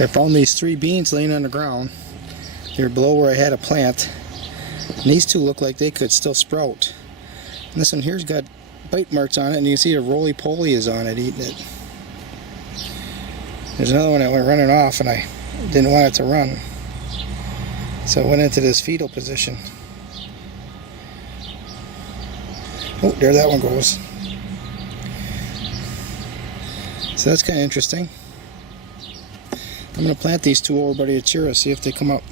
I found these 3 beans laying on the ground. They're below where I had a plant. And these 2 look like they could still sprout. And this one here's got bite marks on it, and you can see a roly-poly is on it eating it. There's another one that went running off, and I didn't want it to run. So it went into this fetal position. Oh, there that one goes. So that's kind of interesting. I'm going to plant these 2 over by the Achira, see if they come up.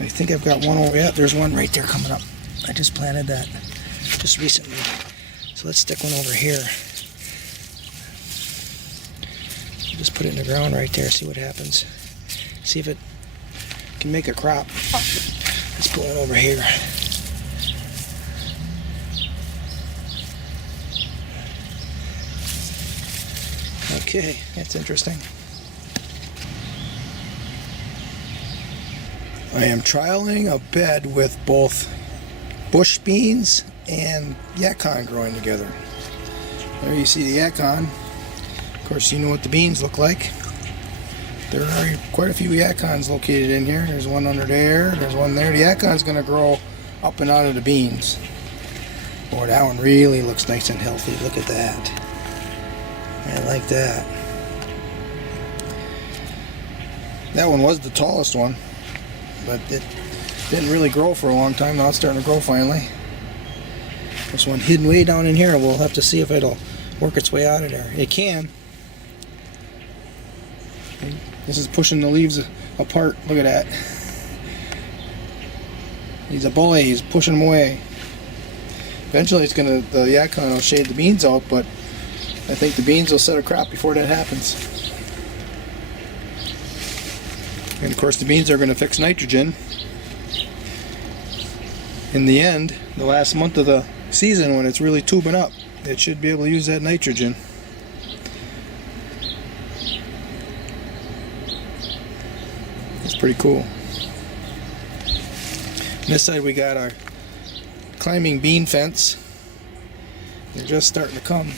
I think I've got one over. Yeah, there's one right there coming up. I just planted that just recently. So let's stick one over here. Just put it in the ground right there, see what happens. See if it can make a crop. Let's put one over here. Okay, that's interesting. I am trialing a bed with both bush beans and yacon growing together. There you see the yacon. Of course, you know what the beans look like. There are quite a few yacons located in here. There's one under there, there's one there. The yacon's going to grow up and out of the beans. Boy, that one really looks nice and healthy. Look at that. I like that. That one was the tallest one, but it didn't really grow for a long time. Now it's starting to grow finally. This one hidden way down in here. We'll have to see if it'll work its way out of there. It can. This is pushing the leaves apart. Look at that. He's a bully. He's pushing them away. Eventually, the yacon will shade the beans out, but I think the beans will set a crop before that happens. And of course, the beans are going to fix nitrogen. In the end, the last month of the season, when it's really tubing up, it should be able to use that nitrogen. It's pretty cool. On this side we got our climbing bean fence. They're just starting to come.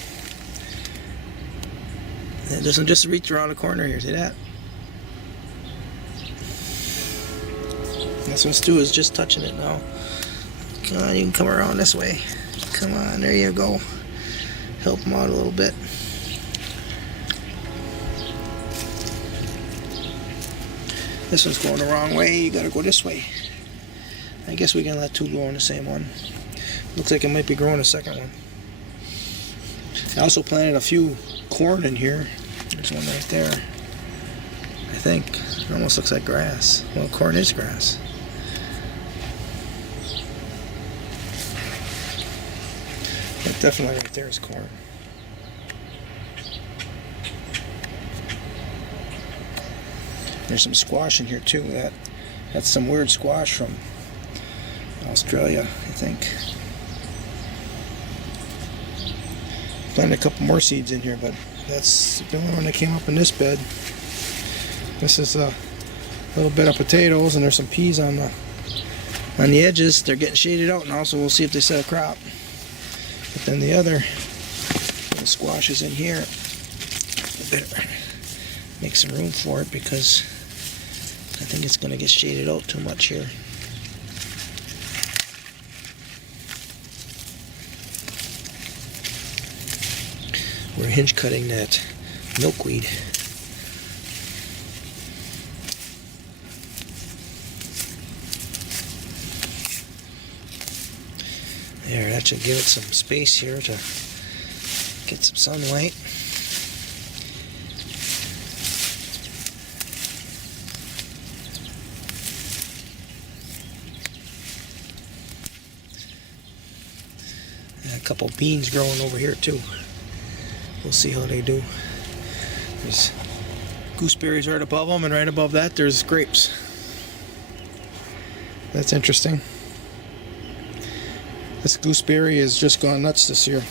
And this one just reached around the corner here, see that? This one Stu is just touching it now. Come on, you can come around this way. Come on, there you go. Help him out a little bit. This one's going the wrong way, you gotta go this way. I guess we can let 2 go on the same one. Looks like it might be growing a second one. I also planted a few corn in here. There's one right there. I think. It almost looks like grass. Well, corn is grass. But definitely right there is corn. There's some squash in here too. That's some weird squash from Australia, I think. Planted a couple more seeds in here, but that's the only one that came up in this bed. This is a little bit of potatoes, and there's some peas on the edges. They're getting shaded out now, so we'll see if they set a crop. But then the other squash is in here. I better make some room for it because I think it's going to get shaded out too much here. We're hinge cutting that milkweed. There, that should give it some space here to get some sunlight. And a couple beans growing over here too. We'll see how they do. There's gooseberries right above them, and right above that there's grapes. That's interesting. This gooseberry has just gone nuts this year.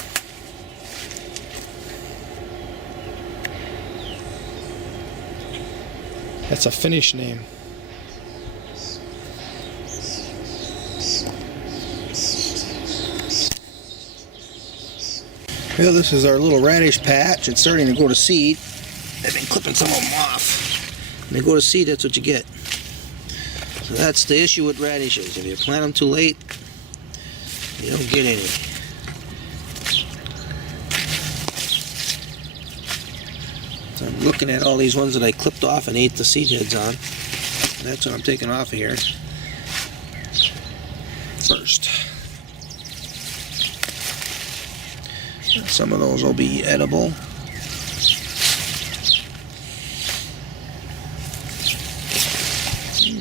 That's a Finnish name. Well, this is our little radish patch. It's starting to go to seed. I've been clipping some of them off. When they go to seed, that's what you get. So that's the issue with radishes. If you plant them too late, you don't get any. So I'm looking at all these ones that I clipped off and ate the seed heads on. That's what I'm taking off of here first. Some of those will be edible.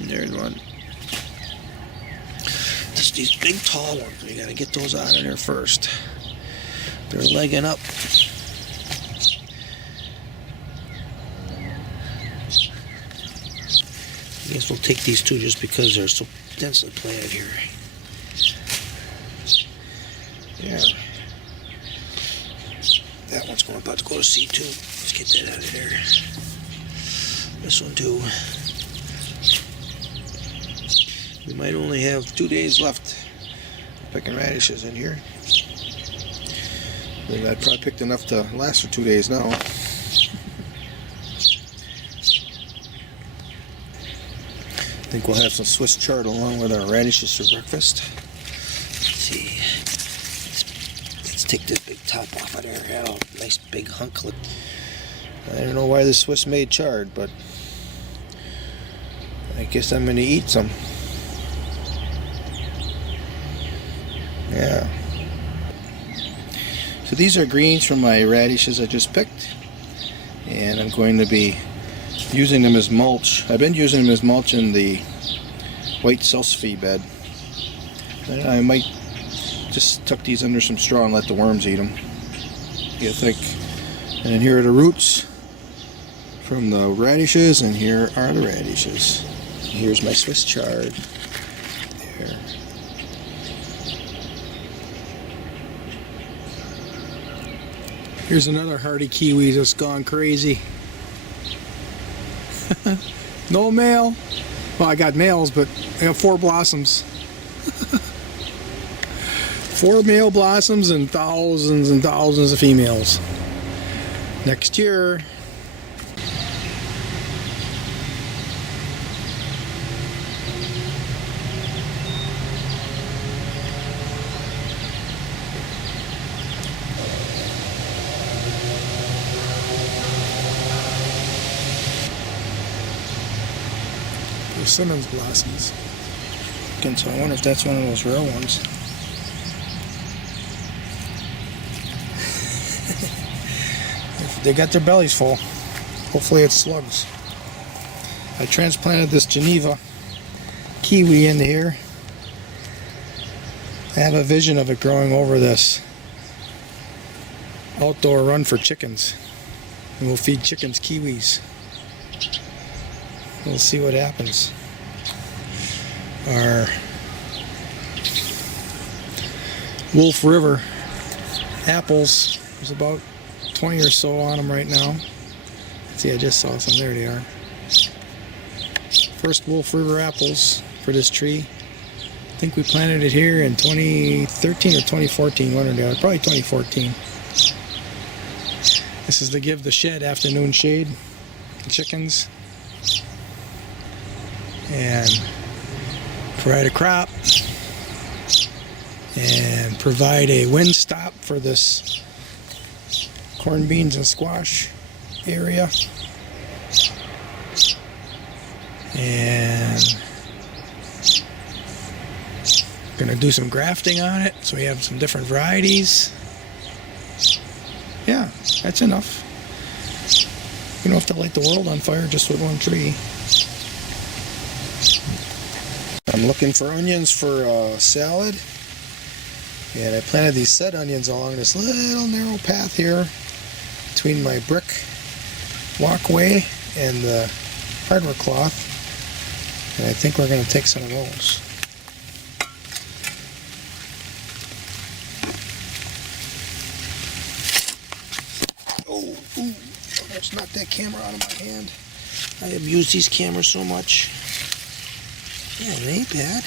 There's one. Just these big tall ones. We gotta get those out of there first. They're legging up. I guess we'll take these two just because they're so densely planted here. Yeah. That one's about to go to seed too. Let's get that out of there. This one too. We might only have 2 days left picking radishes in here. I've probably picked enough to last for 2 days now. I think we'll have some Swiss chard along with our radishes for breakfast. Let's see. Let's take this big top off of there. Had a nice big hunk. I don't know why the Swiss made chard, but I guess I'm going to eat some. Yeah. So these are greens from my radishes I just picked, and I'm going to be using them as mulch. I've been using them as mulch in the white salsify bed. And I might just tuck these under some straw and let the worms eat them. You think? And then here are the roots from the radishes, and here are the radishes. Here's my Swiss chard. There. Here's another hardy kiwi that's gone crazy. No male. Well, I got males, but I got 4 blossoms. 4 male blossoms and thousands of females. Next year. Simmons blossoms. Again, so I wonder if that's one of those rare ones. They got their bellies full. Hopefully it's slugs. I transplanted this Geneva kiwi into here. I have a vision of it growing over this outdoor run for chickens. And we'll feed chickens kiwis. We'll see what happens. Our Wolf River apples, there's about 20 or so on them right now. See, I just saw some. There they are. First Wolf River apples for this tree. I think we planted it here in 2013 or 2014, one or the other. Probably 2014. This is to give the shed afternoon shade, the chickens, and provide a crop, and provide a wind stop for this corn, beans, and squash area. And gonna do some grafting on it, so we have some different varieties. Yeah, that's enough. You don't have to light the world on fire just with one tree. I'm looking for onions for salad, and I planted these set onions along this little narrow path here between my brick walkway and the hardwood cloth, and I think we're going to take some of those. Oh, let's knock that camera out of my hand. I have used these cameras so much. Yeah, it ain't bad.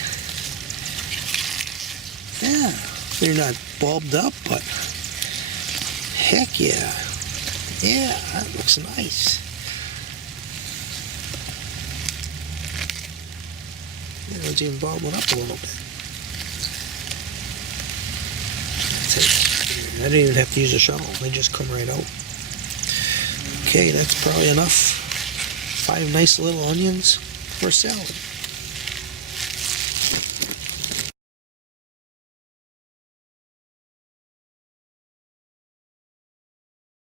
Yeah, they're not bulbed up, but heck yeah. Yeah, that looks nice. Yeah, it's even bubbling up a little bit. I didn't even have to use a shovel. They just come right out. Okay, that's probably enough. 5 nice little onions for salad.